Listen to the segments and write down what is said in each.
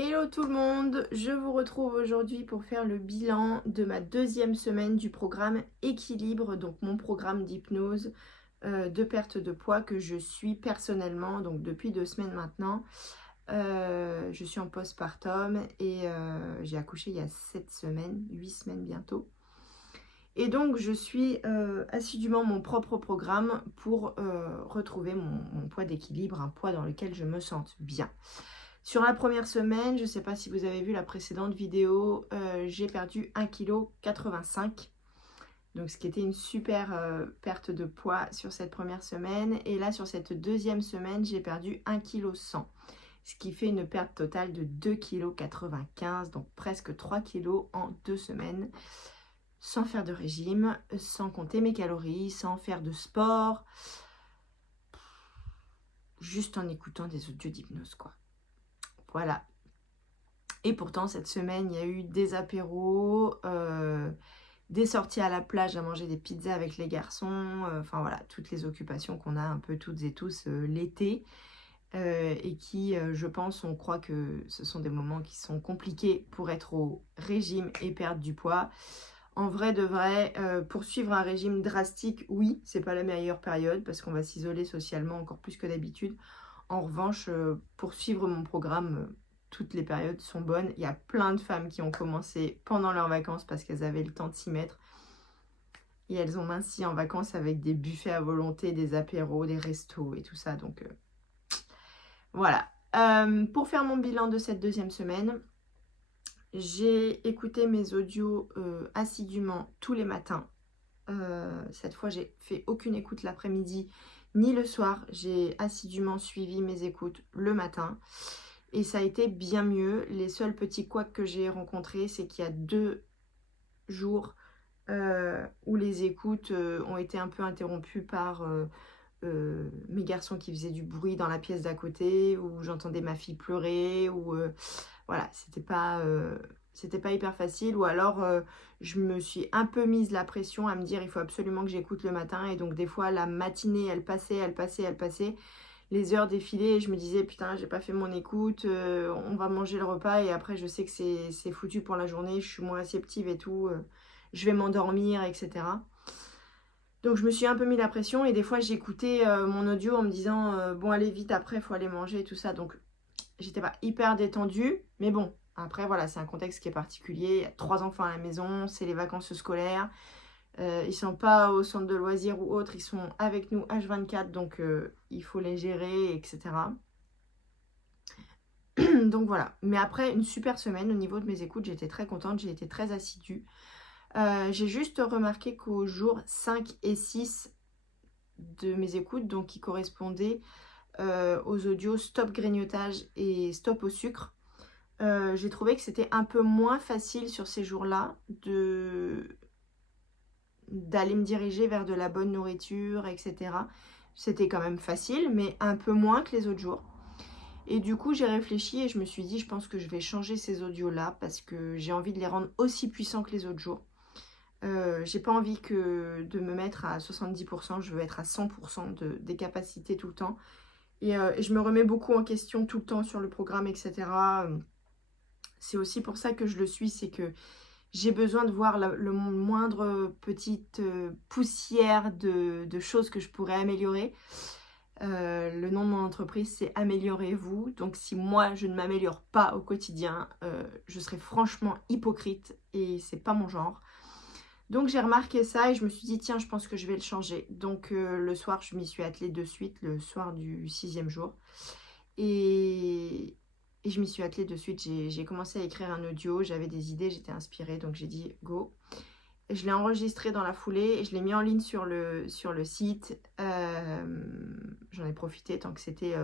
Hello tout le monde, je vous retrouve aujourd'hui pour faire le bilan de ma deuxième semaine du programme Équilibre, donc mon programme d'hypnose de perte de poids que je suis personnellement, donc depuis 2 semaines maintenant. Je suis en postpartum et j'ai accouché il y a 7 semaines, 8 semaines bientôt. Et donc je suis assidûment mon propre programme pour retrouver mon poids d'équilibre, un poids dans lequel je me sente bien. Sur la première semaine, je ne sais pas si vous avez vu la précédente vidéo, j'ai perdu 1,85 kg. Donc ce qui était une super perte de poids sur cette première semaine. Et là, sur cette deuxième semaine, j'ai perdu 1,1 kg. Ce qui fait une perte totale de 2,95 kg, donc presque 3 kg en 2 semaines. Sans faire de régime, sans compter mes calories, sans faire de sport. Juste en écoutant des audios d'hypnose, quoi. Voilà. Et pourtant, cette semaine, il y a eu des apéros, des sorties à la plage à manger des pizzas avec les garçons. Enfin voilà, toutes les occupations qu'on a un peu toutes et tous l'été. Et qui, je pense, on croit que ce sont des moments qui sont compliqués pour être au régime et perdre du poids. En vrai de vrai, poursuivre un régime drastique, oui, c'est pas la meilleure période parce qu'on va s'isoler socialement encore plus que d'habitude. En revanche, poursuivre mon programme, toutes les périodes sont bonnes. Il y a plein de femmes qui ont commencé pendant leurs vacances parce qu'elles avaient le temps de s'y mettre. Et elles ont minci en vacances avec des buffets à volonté, des apéros, des restos et tout ça. Donc voilà. Pour faire mon bilan de cette deuxième semaine, j'ai écouté mes audios assidûment tous les matins. Cette fois, j'ai fait aucune écoute l'après-midi ni le soir. J'ai assidûment suivi mes écoutes le matin. Et ça a été bien mieux. Les seuls petits couacs que j'ai rencontrés, c'est qu'il y a 2 jours où les écoutes ont été un peu interrompues par mes garçons qui faisaient du bruit dans la pièce d'à côté, où j'entendais ma fille pleurer, ou voilà, c'était pas hyper facile. Ou alors je me suis un peu mise la pression à me dire il faut absolument que j'écoute le matin. Et donc des fois la matinée elle passait. Les heures défilaient et je me disais putain j'ai pas fait mon écoute, on va manger le repas et après je sais que c'est foutu pour la journée, je suis moins réceptive et tout, je vais m'endormir, etc. Donc je me suis un peu mis la pression et des fois j'écoutais mon audio en me disant bon allez vite après il faut aller manger et tout ça. Donc j'étais pas hyper détendue, mais bon, après voilà, c'est un contexte qui est particulier, il y a 3 enfants à la maison, c'est les vacances scolaires. Ils sont pas au centre de loisirs ou autre, ils sont avec nous H24, donc il faut les gérer, etc. Donc voilà. Mais après, une super semaine au niveau de mes écoutes, j'étais très contente, j'ai été très assidue. J'ai juste remarqué qu'aux jours 5 et 6 de mes écoutes, donc qui correspondaient aux audios Stop grignotage et Stop au sucre, j'ai trouvé que c'était un peu moins facile sur ces jours-là d'aller me diriger vers de la bonne nourriture, etc. C'était quand même facile, mais un peu moins que les autres jours. Et du coup, j'ai réfléchi et je me suis dit, je pense que je vais changer ces audios-là parce que j'ai envie de les rendre aussi puissants que les autres jours. J'ai pas envie de me mettre à 70%, je veux être à 100% des capacités tout le temps. Et je me remets beaucoup en question tout le temps sur le programme, etc. C'est aussi pour ça que je le suis, c'est que j'ai besoin de voir le moindre petite poussière de choses que je pourrais améliorer. Le nom de mon entreprise, c'est Améliorez-vous. Donc si moi, je ne m'améliore pas au quotidien, je serais franchement hypocrite et c'est pas mon genre. Donc j'ai remarqué ça et je me suis dit, tiens, je pense que je vais le changer. Donc le soir, je m'y suis attelée de suite, le soir du 6e jour. Et je m'y suis attelée de suite. J'ai commencé à écrire un audio, j'avais des idées, j'étais inspirée, donc j'ai dit go. Je l'ai enregistré dans la foulée et je l'ai mis en ligne sur le site. J'en ai profité tant que c'était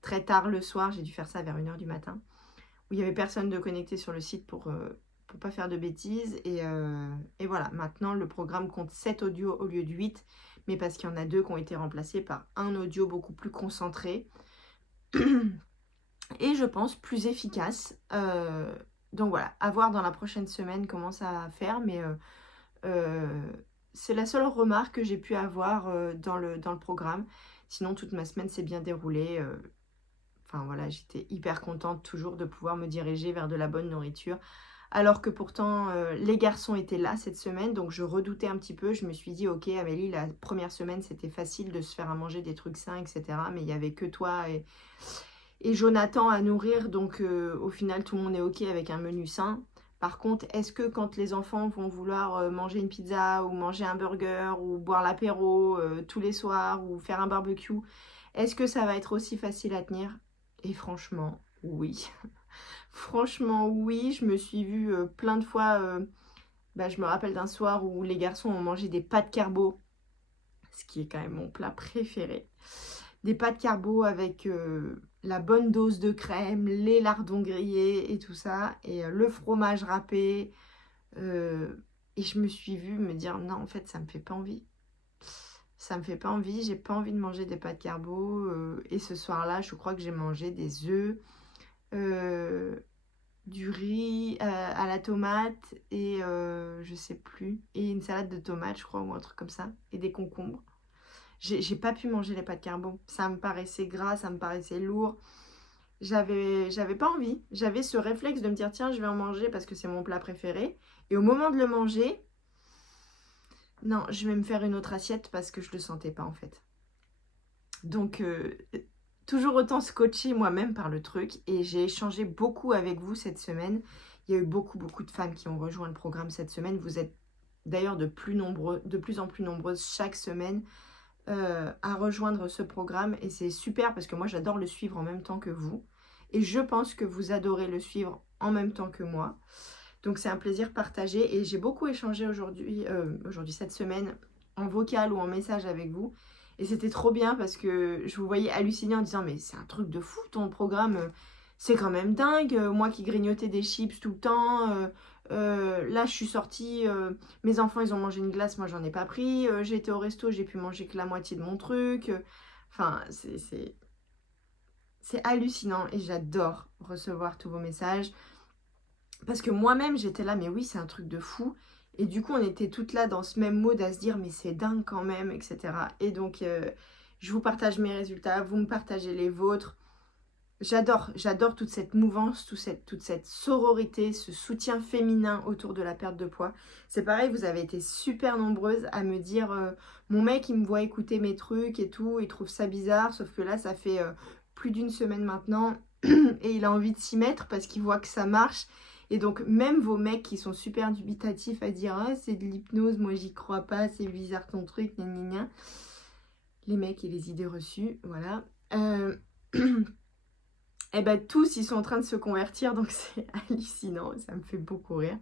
très tard le soir. J'ai dû faire ça vers 1h du matin. Où il n'y avait personne de connecté sur le site pour pas faire de bêtises. Et voilà, maintenant le programme compte 7 audios au lieu de 8. Mais parce qu'il y en a 2 qui ont été remplacés par un audio beaucoup plus concentré. Et je pense plus efficace. Donc voilà, à voir dans la prochaine semaine comment ça va faire. Mais c'est la seule remarque que j'ai pu avoir dans le programme. Sinon, toute ma semaine s'est bien déroulée. Enfin voilà, j'étais hyper contente toujours de pouvoir me diriger vers de la bonne nourriture. Alors que pourtant, les garçons étaient là cette semaine, donc je redoutais un petit peu. Je me suis dit: «OK Amélie, la première semaine, c'était facile de se faire à manger des trucs sains et cetera, mais il y avait que toi et Jonathan à nourrir, donc au final, tout le monde est OK avec un menu sain». Par contre, est-ce que quand les enfants vont vouloir, manger une pizza ou manger un burger ou boire l'apéro, tous les soirs ou faire un barbecue, est-ce que ça va être aussi facile à tenir? Et franchement, oui. Franchement, oui, je me suis vue, plein de fois, je me rappelle d'un soir où les garçons ont mangé des pâtes carbo, ce qui est quand même mon plat préféré. Des pâtes carbo avec, la bonne dose de crème, les lardons grillés et tout ça et le fromage râpé, et je me suis vue me dire: «Non, en fait, ça me fait pas envie. Ça me fait pas envie, j'ai pas envie de manger des pâtes carbo», et ce soir-là, je crois que j'ai mangé des œufs, heu du riz, à la tomate et je sais plus et une salade de tomates, je crois ou un truc comme ça et des concombres. J'ai pas pu manger les pâtes carbo. Ça me paraissait gras, ça me paraissait lourd. J'avais pas envie. J'avais ce réflexe de me dire: «Tiens, je vais en manger parce que c'est mon plat préféré» et au moment de le manger, non, je vais me faire une autre assiette parce que je le sentais pas, en fait. Donc toujours autant scotchée moi-même par le truc et j'ai échangé beaucoup avec vous cette semaine. Il y a eu beaucoup de femmes qui ont rejoint le programme cette semaine. Vous êtes d'ailleurs de plus en plus nombreuses chaque semaine, à rejoindre ce programme et c'est super parce que moi j'adore le suivre en même temps que vous et je pense que vous adorez le suivre en même temps que moi. Donc c'est un plaisir partagé et j'ai beaucoup échangé aujourd'hui cette semaine, en vocal ou en message avec vous. Et c'était trop bien parce que je vous voyais halluciner en disant: «Mais c'est un truc de fou ton programme, c'est quand même dingue, moi qui grignotais des chips tout le temps, là je suis sortie, mes enfants ils ont mangé une glace, moi j'en ai pas pris, j'ai été au resto, j'ai pu manger que la moitié de mon truc», enfin c'est hallucinant et j'adore recevoir tous vos messages. Parce que moi-même, j'étais là: «Mais oui, c'est un truc de fou» et du coup, on était toutes là dans ce même mode à se dire: «Mais c'est dingue quand même» et cetera et donc je vous partage mes résultats, vous me partagez les vôtres. J'adore toute cette mouvance, toute cette sororité, ce soutien féminin autour de la perte de poids. C'est pareil, vous avez été super nombreuses à me dire, «Mon mec, il me voit écouter mes trucs et tout, il trouve ça bizarre», sauf que là, ça fait, plus d'une semaine maintenant et il a envie de s'y mettre parce qu'il voit que ça marche et donc même vos mecs qui sont super dubitatifs à dire: «Ah, c'est de l'hypnose, moi j'y crois pas, c'est bizarre ton truc, gna gna gna». Les mecs et les idées reçues, voilà. Et ben tous, ils sont en train de se convertir, donc c'est hallucinant, ça me fait beaucoup rire.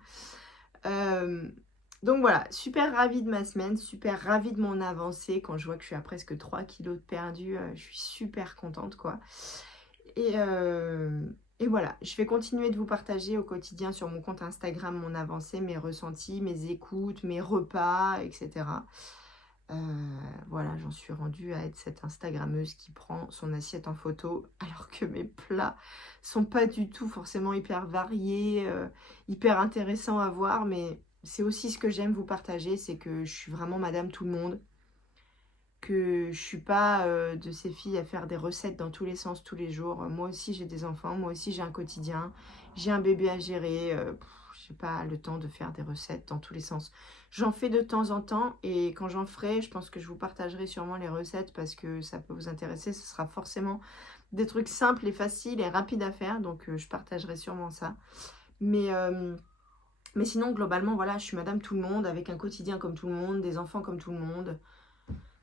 Donc voilà, super ravie de ma semaine, super ravie de mon avancée. Quand je vois que je suis à presque 3 kilos de perdu, je suis super contente, quoi. Et voilà, je vais continuer de vous partager au quotidien sur mon compte Instagram mon avancée, mes ressentis, mes écoutes, mes repas, etc. Voilà, j'en suis rendue à être cette Instagrammeuse qui prend son assiette en photo alors que mes plats sont pas du tout forcément hyper variés, hyper intéressants à voir, mais c'est aussi ce que j'aime vous partager, c'est que je suis vraiment madame tout le monde, que je suis pas, de ces filles à faire des recettes dans tous les sens tous les jours. Moi aussi j'ai des enfants, moi aussi j'ai un quotidien, j'ai un bébé à gérer, j'ai pas le temps de faire des recettes dans tous les sens. J'en fais de temps en temps et quand j'en ferai, je pense que je vous partagerai sûrement les recettes parce que ça peut vous intéresser. Ce sera forcément des trucs simples et faciles et rapides à faire, donc je partagerai sûrement ça. Mais sinon globalement voilà, je suis madame tout le monde avec un quotidien comme tout le monde, des enfants comme tout le monde.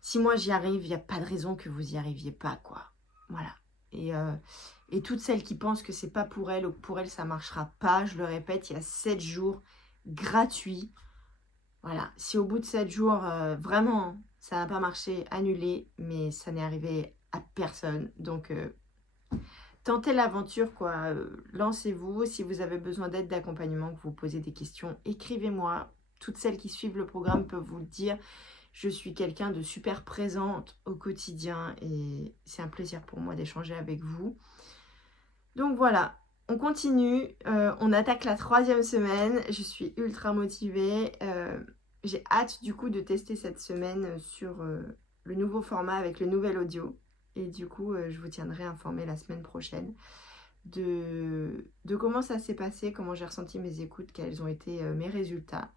Si moi j'y arrive, il y a pas de raison que vous y arriviez pas, quoi. Voilà. Et toutes celles qui pensent que c'est pas pour elles ou que pour elles ça marchera pas, je le répète, il y a 7 jours gratuits. Voilà. Si au bout de 7 jours, vraiment, ça n'a pas marché, annulez, mais ça n'est arrivé à personne. Donc, tentez l'aventure, quoi. Lancez-vous. Si vous avez besoin d'aide, d'accompagnement, que vous posez des questions, écrivez-moi. Toutes celles qui suivent le programme peuvent vous le dire. Je suis quelqu'un de super présente au quotidien et c'est un plaisir pour moi d'échanger avec vous. Donc voilà, on continue, on attaque la 3e semaine, je suis ultra motivée. J'ai hâte du coup de tester cette semaine sur le nouveau format avec le nouvel audio. Et du coup, je vous tiendrai informée la semaine prochaine de comment ça s'est passé, comment j'ai ressenti mes écoutes, quels ont été mes résultats.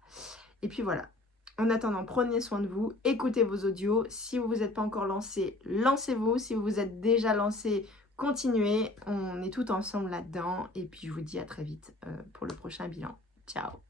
Et puis voilà. En attendant, prenez soin de vous, écoutez vos audios. Si vous vous êtes pas encore lancé, lancez-vous. Si vous vous êtes déjà lancé, continuez. On est tout ensemble là-dedans. Et puis je vous dis à très vite pour le prochain bilan. Ciao!